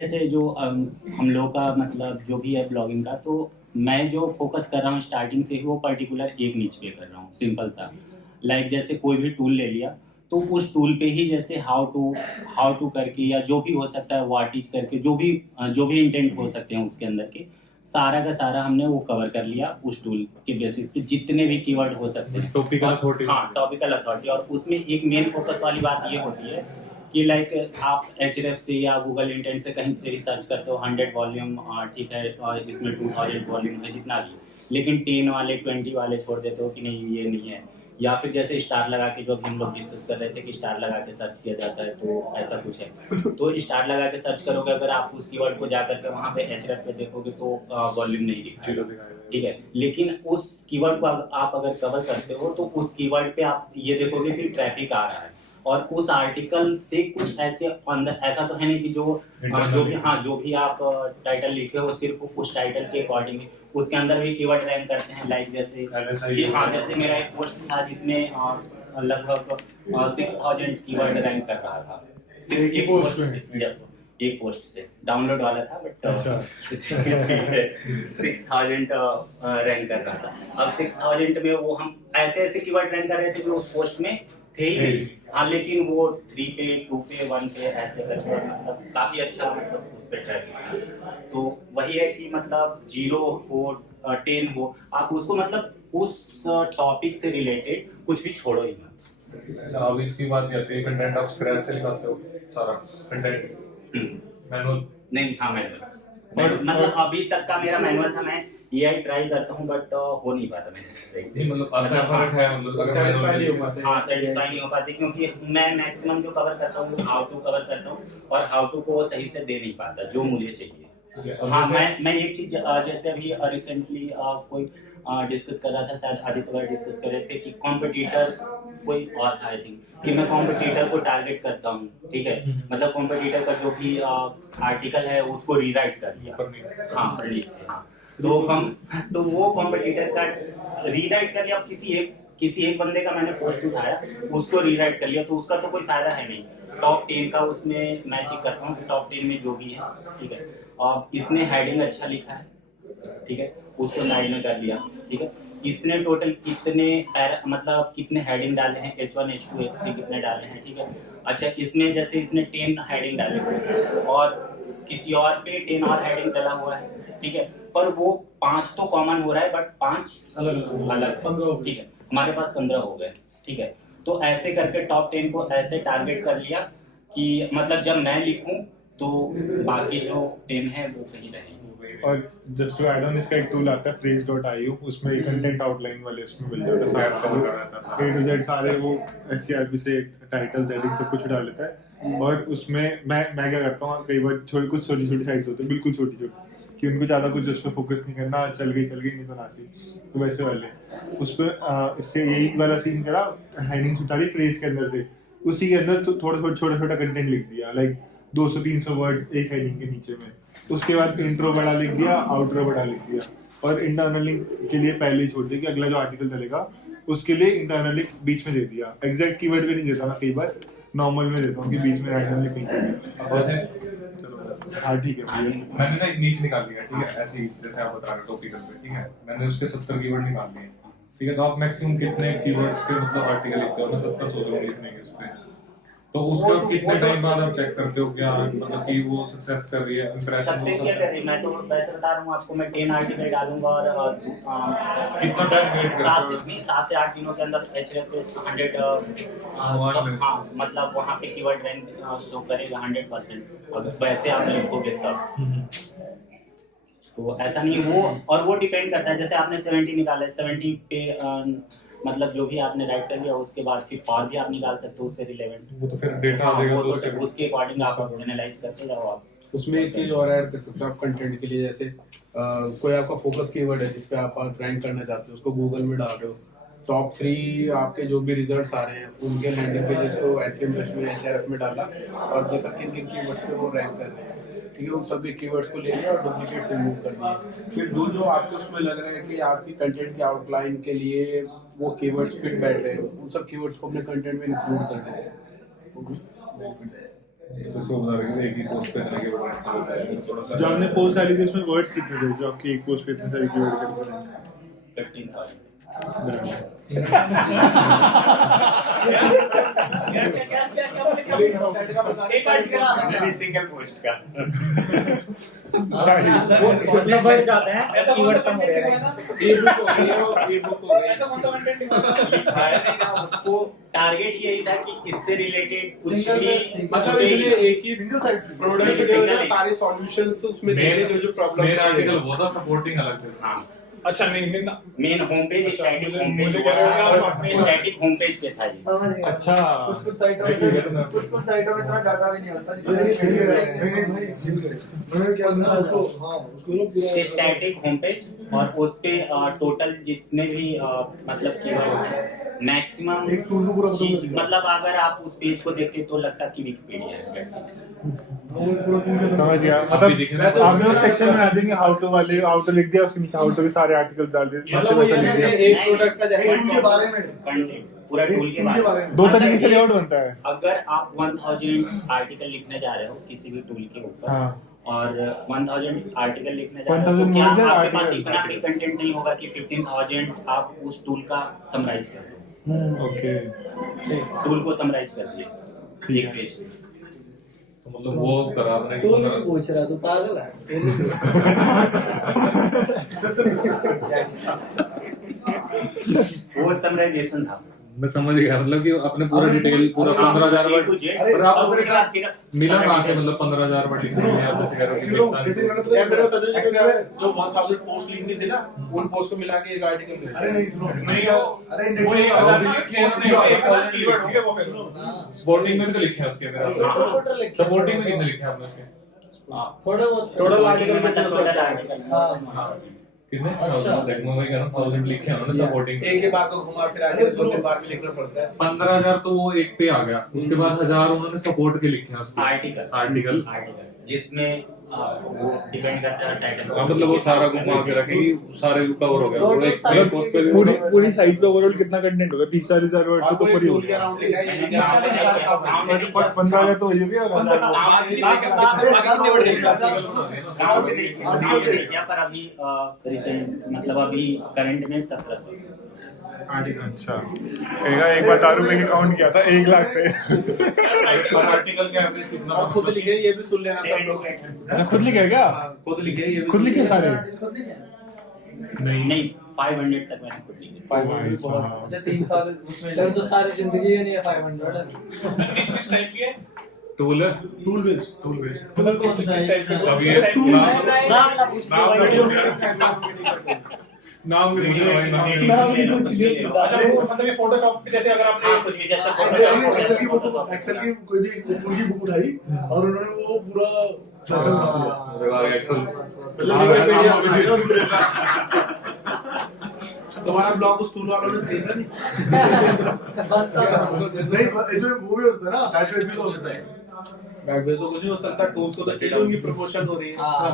जैसे जो हम लोग का मतलब जो भी है ब्लॉगिंग का, तो मैं जो फोकस कर रहा हूँ स्टार्टिंग से ही वो पर्टिकुलर एक निच पे कर रहा हूँ, सिंपल सा। लाइक जैसे कोई भी टूल ले लिया, तो उस टूल पे ही जैसे हाउ टू करके या जो भी हो सकता है व्हाट इज करके जो भी इंटेंट हो सकते हैं उसके अंदर के सारा का सारा हमने वो कवर कर लिया उस टूल के बेसिस पे, जितने भी कीवर्ड हो सकते हैं। Topical authority. हाँ, टॉपिकल अथॉरिटी। और उसमें एक मेन फोकस वाली बात ये होती है कि लाइक आप एचरेफ से या गूगल इंटेंट से कहीं से भी सर्च करते हो 100 वॉल्यूम, ठीक है, और इसमें 2000 वॉल्यूम है जितना भी, लेकिन 10 वाले 20 वाले छोड़ देते हो कि नहीं ये नहीं है। या फिर जैसे स्टार लगा के, जो हम लोग डिस्कस कर रहे थे कि स्टार लगा के सर्च किया जाता है, तो ऐसा कुछ है। तो स्टार लगा के सर्च करोगे, अगर आप उस कीवर्ड को जाकर के वहाँ पे एचरेफ पे देखोगे तो वॉल्यूम नहीं दिखाएगा, ठीक है। लेकिन उस कीवर्ड को आप अगर कवर करते हो तो उस कीवर्ड पे आप ये देखोगे कि ट्रैफिक आ रहा है, और उस आर्टिकल से कुछ ऐसे अंदर, ऐसा तो है नहीं कि जो भी आप टाइटल लिखे हो सिर्फ उस टाइटल के अकॉर्डिंग उसके अंदर भी कीवर्ड रैंक करते हैं। लाइक जैसे जैसे मेरा एक पोस्ट था जिसमें लगभग 6000 कीवर्ड रैंक कर रहा था सिर्फ एक पोस्ट से। यस, एक पोस्ट से डाउनलोड वाला था, बट 6000 रैंक कर रहा था। अब 6000 में वो हम ऐसे ऐसे कीवर्ड रैंक कर रहे थे जो उस पोस्ट में थे ही नहीं। हाँ, लेकिन वो 3 पे 2 पे 1 पे ऐसे करके मतलब काफी अच्छा मतलब उस पे ट्रैफिक था। तो वही है कि मतलब 0 हो 10 हो, आप उसको मतलब उस टॉपिक से रिलेटेड कुछ भी छोड़ो ही मत। अब इसकी बात आती है, कंटेंट आप स्क्रैच से लिखाते हो सारा कंटेंट मैनुअल? नहीं, हाँ मैनुअल, मतलब अभी तक का मेरा मैनुअल था। मैं ये ट्राई करता हूँ बट हो नहीं पाता मेरे से सही से। मतलब आता फर्क है, मतलब सेटिस्फाई नहीं हो पाते। हाँ, सेटिस्फाई नहीं हो पाती, क्योंकि मैं मैक्सिमम जो कवर करता हूँ हाउ टू कवर करता हूँ, और हाउ टू को वो सही से दे नहीं पाता जो मुझे चाहिए। हाँ, मैं एक चीज जैसे अभी रिसेंटली कोई डिस्कस कर रहा था, शायद आदित्य भाई डिस्कस कर रहे थे कि कॉम्पिटिटर कोई और था, आई थिंक, कि मैं कॉम्पिटिटर को टारगेट करता हूँ, ठीक है। मतलब कॉम्पिटिटर का जो भी आर्टिकल है उसको रीराइट कर लिया। हाँ, हाँ। तो वो कॉम्पिटिटर का रीराइट कर लिया। अब किसी एक बंदे का मैंने पोस्ट उठाया, उसको रीराइट कर लिया, तो उसका तो कोई फायदा है नहीं। टॉप 10 का उसमें मैं चेक करता हूँ कि टॉप 10 में जो भी है, ठीक है, और इसने हेडिंग अच्छा लिखा है, ठीक है, उसको साइड में कर लिया, ठीक है। इसने टोटल कितने मतलब कितने हेडिंग डाले हैं, H1 H2 H3 कितने डाले हैं, ठीक है। अच्छा, इसमें जैसे इसने 10 हेडिंग डाले हुए हैं और किसी और पे 10 और हेडिंग डाला हुआ है, ठीक है, पर वो 5 तो कॉमन हो रहा है बट 5 अलग, ठीक है। हमारे पास 15 हो गए, ठीक है। तो ऐसे करके टॉप 10 को ऐसे टारगेट कर लिया कि मतलब जब मैं लिखूं तो बाकी जो 10 है वो कहीं रहेंगे। और जस्ट टू ऐड ऑन, इसका एक टूल आता है phrase.io, उसमें कंटेंट आउटलाइन वाले उसमें मिल जाता है सारा A to Z सारे वो SCRP से टाइटल हेडिंग सब कुछ डाल लेता है। और उसमें मैं क्या करता हूँ, कई बार कुछ छोटी छोटी साइट्स होती है, बिल्कुल छोटी छोटी, कि उनको ज़्यादा कुछ उस पर फोकस नहीं करना, चल गई नहीं तो नासी, तो वैसे वाले उस पर इससे यही वाला सीन करा, हेडिंग्स उतारी फ्रेज के अंदर से, उसी के अंदर तो थोड़ा छोटा कंटेंट लिख दिया, लाइक 200-300 वर्ड्स एक हेडिंग के नीचे में। उसके बाद इंट्रो बड़ा लिख दिया, आउटरो बड़ा लिख दिया, और इंटरनल लिंक के लिए पहले ही छोड़ दिया कि अगला जो आर्टिकल चलेगा उसके लिए इंटरनल लिंक बीच में दे दिया। एग्जैक्ट कीवर्ड पे नहीं देता मैं, कई बार नॉर्मल में देता हूँ कि बीच में रैंडमली कहीं पे। हाँ, ठीक है, मैंने ना एक नीच निकाल लिया, ठीक है, ऐसी जैसे आप बता रहे टॉपिक पे, ठीक है, मैंने उसके 70 कीवर्ड निकाल लिए, ठीक है। तो आप मैक्सिमम कितने कीवर्ड्स के मतलब आर्टिकल लिखते हो? मैं 70 सोच रहा हूँ लिखने के उसपे। तो उसको कितने टाइम बाद आप चेक करते हो क्या मतलब कि वो सक्सेस कर रही है, इंप्रेशन सक्सेस क्या कर रही है? मैं तो वैसे बता रहा हूँ आपको, मैं 10 आर्टिकल डालूंगा और कितना टाइम वेट करते हो? 7 से 8 दिनों के अंदर एचरेफ पे 100 हाँ, मतलब वहाँ पे कीवर्ड रैंक शो करेगा 100%, अगर वैसे आप लिखोगे तब। तो ऐसा नहीं वो, और वो डिपेंड करता है, जैसे आपने 70 निकाला है, 70 पे मतलब जो भी आपने राइट कर लिया उसके बाद फिर और भी आप निकाल सकते हो उससे रिलेवेंट। वो तो फिर डेटा आ जाएगा, वो तो उसके अकॉर्डिंग आप एनालाइज करते जाओ आप। उसमें एक चीज और ऐड कर सकते हो आप कंटेंट के लिए, जैसे कोई आपका फोकस कीवर्ड है जिस पे आप रैंक करना चाहते हो, उसको गूगल में डाल रहे हो, टॉप 3 आपके जो भी रिजल्ट्स आ रहे हैं उनके लैंडिंग पेजेस को SEMrush में HRF में डाला और देखा किन किन कीवर्ड्स पे वो रैंक कर रहे हैं, ठीक है। उन सभी कीवर्ड्स को ले लिया और डुप्लीकेट्स रिमूव कर दिए। फिर जो जो आपके उसमें लग रहा है कि आपकी कंटेंट की आउटलाइन के लिए वो कीवर्ड्स फिट बैठ रहे हैं, उन सब कीवर्ड्स को अपने कंटेंट में इंक्लूड कर दें। उसको बता रहे हैं एक ही पोस्ट पे इतने कीवर्ड रैंक होता है थोड़ा सा जो आपने पोस्ट डाली थी उसमें वर्ड्स कितने थे जो आपकी एक पोस्ट पे इतने सारे कीवर्ड करते हैं 15,000 नहीं सिंगल पोस्ट का मतलब बढ़ जाते हैं ऐसा कीवर्ड कौन सा कम हो कंटेंट गया है ना? ई-बुक हो गई और ई-बुक हो गई। ऐसा कौन सा कंटेंट है? उसको टारगेट यही था कि इससे रिलेटेड कुछ Single भी best thing। मतलब इसलिए एक ही प्रोडक्ट जो है ना सारे सॉल्यूशंस उसमें देते जो प्रॉब्लम मेन आर्टिकल वो था सपोर्टिंग अलग थे हाँ अच्छा नहीं main home page static home page मुझे कह रहे हो कि आप अपने- स्टैटिक होम पेज पे था ये समझ गया अच्छा कुछ साइटों में कुछ साइटों में इतना डाटा भी नहीं होता स्टैटिक होम पेज और उस पे टोटल जितने भी मतलब कीवर्ड्स हैं मैक्सिमम एक टूल को पूरा चीज मतलब अगर आप उस पेज को देखते तो लगता कि विकिपीडिया है that's it। समझ गया आप भी देखें ना, मतलब आपने उस सेक्शन में आ जाएंगे हाउ टू वाले हाउ टू लिख दिया उसके नीचे हाउ टू के सारे आर्टिकल डाल दिए मतलब वो ये है कि एक प्रोडक्ट का जैसे टूल के बारे में कंटेंट पूरा टूल के बारे में दो तरीके से लेआउट बनता है अगर आप 1000 आर्टिकल लिखने जा रहे हो किसी भी टूल के ऊपर हाँ और 1000 आर्टिकल लिखने जा रहे हो 1000 तो क्या मोर देन आपके पास article। इतना भी कंटेंट नहीं होगा कि 15,000 आप उस टूल का समराइज कर दो ओके टूल को समराइज कर दिए एक पेज में। तो मतलब वो करा आपने कि तू नहीं 15 पूछ रहा तू पागल है वो समराइजेशन था मैं समझ गया मतलब कि आपने पूरा डिटेल पूरा 15,000 वर्ड और आप उसके बाद फिर मिला कहाँ से मतलब 15,000 वर्ड लिखने में आप जैसे कह रहे हो कि चलो लिखना कैसे नहीं। करना यार मेरे को तो समझ नहीं एक्सेल आया, में जो 1000 पोस्ट लिखनी थी ना उन पोस्ट को मिला के एक आर्टिकल में अरे नहीं सुनो नहीं क्या वो अरे वो 1000 ना उसने एक कीवर्ड हो गया वो फिर सपोर्टिंग में भी तो लिखे हैं उसके मेरा सपोर्टिंग में कितने लिखे हैं आपने उसके थोड़ा बहुत Total article मतलब कितने total होते हैं? article कितने अच्छा। देखो मैं कह रहा हूँ 1000 लिखे हैं उन्होंने सपोर्टिंग में एक ही बात को घुमा फिरा के दो तीन बार भी लिखना पड़ता है 15,000 तो वो एक पे आ गया उसके बाद 1000 उन्होंने सपोर्ट के लिखे हैं उसके आर्टिकल आर्टिकल जिसमें वो डिपेंड करता है टाइटल हाँ मतलब वो सारा घुमा के रखे कि सारे कवर हो गया वो एक पोस्ट पे भी पूरी पूरी साइट पे ओवरऑल कितना कंटेंट होगा 30-40,000 वर्ड और तो कोई ऊपर ही टूल के होगा अराउंड लिखा है ये 15,000 तो वही हो गया और 1,000 पर अभी रिसेंट मतलब अभी करंट में 1700 अच्छा कहेगा एक बार दारू में काउंट किया था 1 लाख पे पर आर्टिकल के एवरेज कितना और खुद लिखे ये भी सुन लेना सब लोग अच्छा खुद लिखे क्या खुद लिखे ये भी खुद लिखे सारे नहीं 500 तक मैंने खुद लिखे भाई साहब। अच्छा 3 साल उसमें तो सारी जिंदगी ही नहीं है 500 किस टाइप की है टूल टूल बेस्ड मतलब कौन सा किस है? टाइप का अभी किस ये टाइप की नाम- है? नाम ना पूछ नाम ना पूछ नाम भी नहीं भाई नाम भी नाम भी पूछ लिया सीधा। अच्छा वो मतलब ये फोटोशॉप पे जैसे अगर हाँ आपने कुछ भी जैसा एक्सेल की कोई भी एक टूल की बुक उठाई और उन्होंने वो पूरा चर्चा बना दिया एक्सेल मतलब विकिपीडिया बनाया उसमें तुम्हारा ब्लॉग उस टूल वालों ने खरीदा नहीं नहीं इसमें वो भी हो सकता है ना बैच भी तो हो सकता है बैकबेस तो कुछ नहीं हो सकता टूल्स को तो चाहिए उनकी प्रमोशन हो रही है हाँ।